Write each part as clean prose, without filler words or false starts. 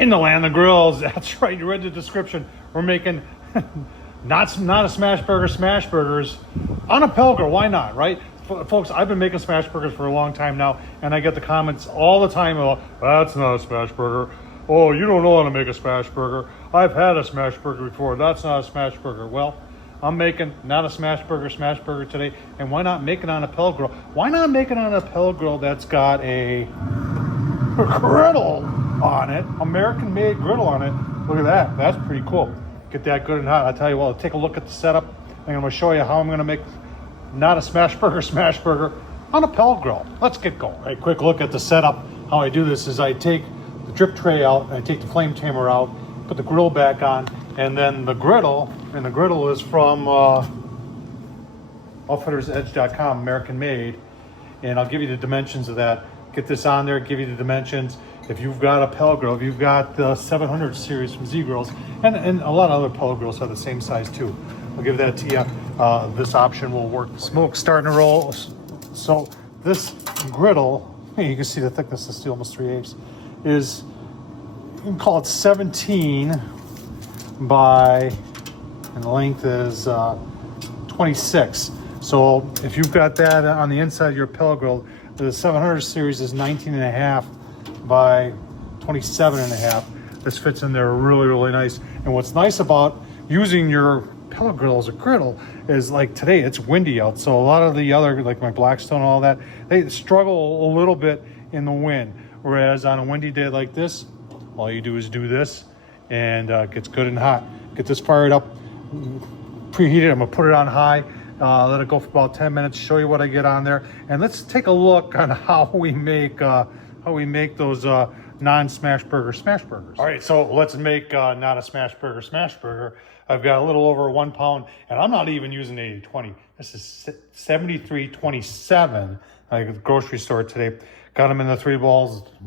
In the land of grills, that's right, you read the description. We're making not a smash burgers on a Pellet grill. Why not, right? Folks, I've been making smash burgers for a long time now, and I get the comments all the time about, that's not a smash burger. Oh, you don't know how to make a smash burger. I've had a smash burger before. That's not a smash burger. Well, I'm making not a smash burger today, and why not make it on a Pellet grill? Why not make it on a Pellet grill that's got a griddle on it, American-made griddle on it? Look at that. That's pretty cool. Get that good and hot. I'll tell you what, take a look at the setup. I'm going to show you how I'm going to make not a smash burger on a Pellet grill. Let's get going. All right, quick look at the setup. How I do this is I take the drip tray out, and I take the flame tamer out, put the griddle back on, and then the griddle, and the griddle is from outfittersedge.com, American made, and I'll give you the dimensions of that. Get this on there, give you the dimensions. If you've got a Pellet grill, if you've got the 700 series from zgrills, and a lot of other Pellet grills are the same size too. I'll give that to you. This option will work. Smoke starting to roll. So this griddle, you can see the thickness of steel, almost 3/8, is, you can call it 17 by, and the length is 26. So if you've got that on the inside of your Pellet grill, the 700 series is 19.5 by 27.5. This fits in there really, really nice. And what's nice about using your Pellet grill as a griddle is, like today, it's windy out. So a lot of the other, like my Blackstone and all that, they struggle a little bit in the wind. Whereas on a windy day like this, all you do is do this, and it gets good and hot. Get this fired up, preheated. I'm gonna put it on high, let it go for about 10 minutes, show you what I get on there. And let's take a look on how we make those non-smash burger smash burgers. All right, so let's make not a smash burger. I've got a little over 1 pound, and I'm not even using 80/20. This is 73/27. I at the grocery store today. Got them in the 3 balls, a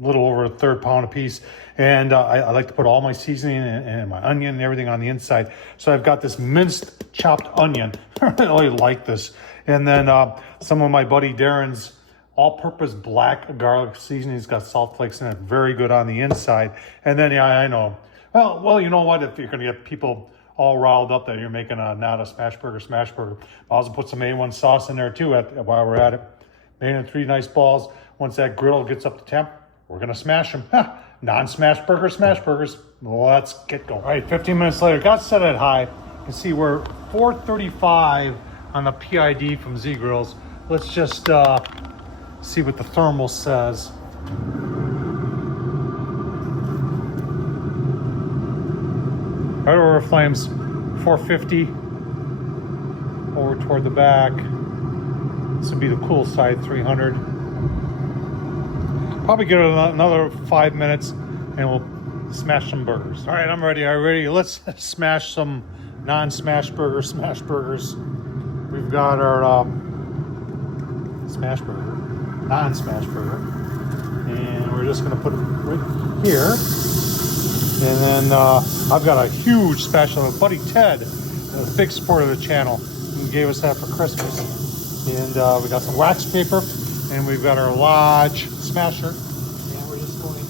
little over 1/3 pound a piece. And I like to put all my seasoning and my onion and everything on the inside. So I've got this minced chopped onion. I really like this. And then some of my buddy Darren's all-purpose black garlic seasoning. It's got salt flakes in it, very good on the inside. And then, yeah, I know. Well, you know what? If you're gonna get people all riled up that you're making not a smash burger, I'll also put some A1 sauce in there too while we're at it. Made in 3 nice balls. Once that griddle gets up to temp, we're gonna smash them. Non-smash burgers. Let's get going. All right, 15 minutes later, got set at high. You can see we're 435 on the PID from zgrills. Let's just see what the thermal says. Right over flames, 450. Over toward the back. This would be the cool side, 300. Probably give it another 5 minutes, and we'll smash some burgers. All right, I'm ready. Are you ready? Let's smash some non-smash burgers, smash burgers. We've got our smash burger, non-smash burger, and we're just gonna put it right here. And then I've got a huge special. Buddy Ted, a big supporter of the channel, he gave us that for Christmas. And we got some wax paper, and we've got our large smasher. And we're just going to,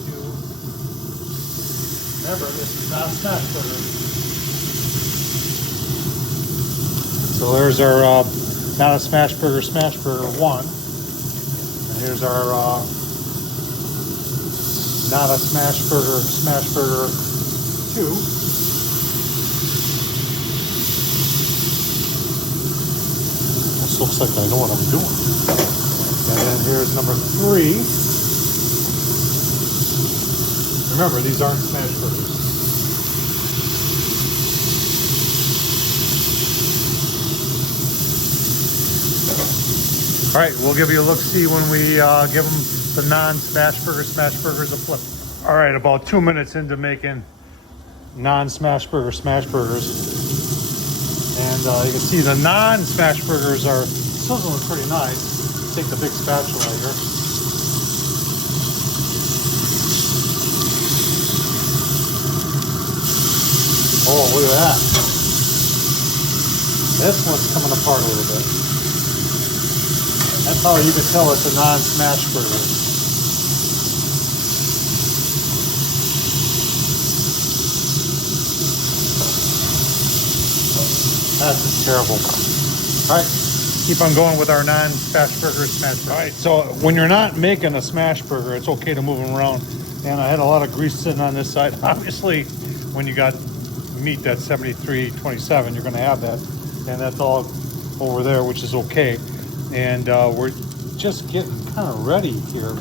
remember, this is not a smash burger. So there's our not a smash burger 1. And here's our not a smash burger 2. This looks like I know what I'm doing. And then here's number 3. Remember, these aren't smash burgers. All right, we'll give you a look-see when we give them the non-smash burgers a flip. All right, about 2 minutes into making non-smash burgers. And you can see the non-smash burgers are sizzling pretty nice. Take the big spatula here. Oh, look at that. This one's coming apart a little bit. That's how you can tell it's a non-smash burger. That's just terrible. All right, keep on going with our non-smash burger, smash burger. All right, so when you're not making a smash burger, it's okay to move them around. And I had a lot of grease sitting on this side. Obviously, when you got meat that's 73.27, you're gonna have that. And that's all over there, which is okay. And we're just getting kind of ready here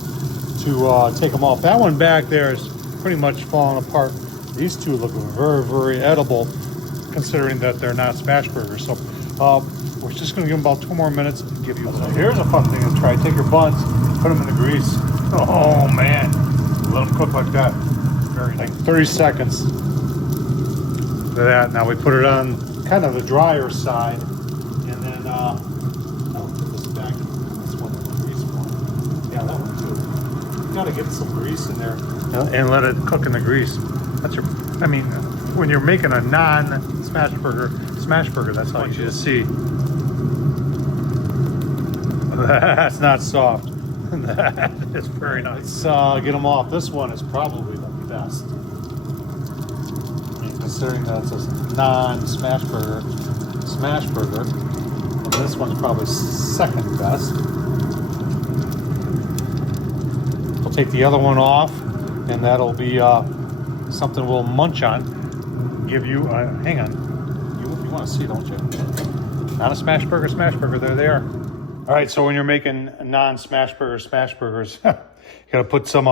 to take them off. That one back there is pretty much falling apart. These two look very, very edible, considering that they're not smash burgers. So we're just gonna give them about 2 more minutes and give you. So here's a fun thing to try. Take your buns, put them in the grease. Oh man, let them cook like that. Very nice. Like 30 seconds. Look at that. Now we put it on kind of the drier side, and then I'll put this back. This one, the grease one. Yeah, that one too. You gotta get some grease in there and let it cook in the grease. That's your. I mean, when you're making a non-smash burger, that's all you should see. That's not soft. That is very nice. Let's get them off. This one is probably the best. I mean, considering that it's a non-smash burger, and this one's probably second best. We'll take the other one off, and that'll be something we'll munch on. Give you, hang on, you want to see, don't you? Not a smash burger, there they are. All right, so when you're making non-smash burgers, you gotta put some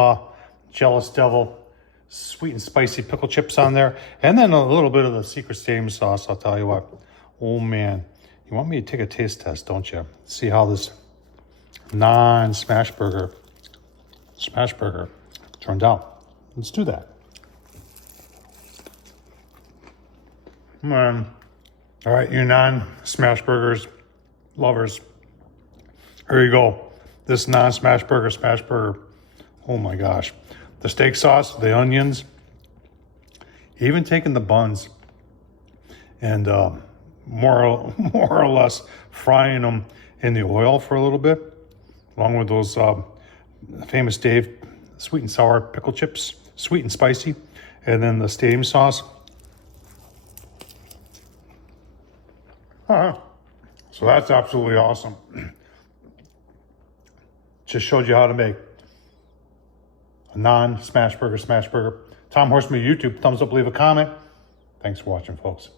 Jealous Devil sweet and spicy pickle chips on there, and then a little bit of the secret stadium sauce. I'll tell you what. Oh man, you want me to take a taste test, don't you? See how this non-smash burger, turned out. Let's do that. All right, you non-smash burgers lovers. Here you go. This non-smash burger, smash burger. Oh my gosh. The steak sauce, the onions, even taking the buns and more or less frying them in the oil for a little bit, along with those famous Dave sweet and sour pickle chips, sweet and spicy, and then the stadium sauce. So that's absolutely awesome. Just showed you how to make a non-smash burger, smash burger. Tom Horsman YouTube, thumbs up, leave a comment. Thanks for watching, folks.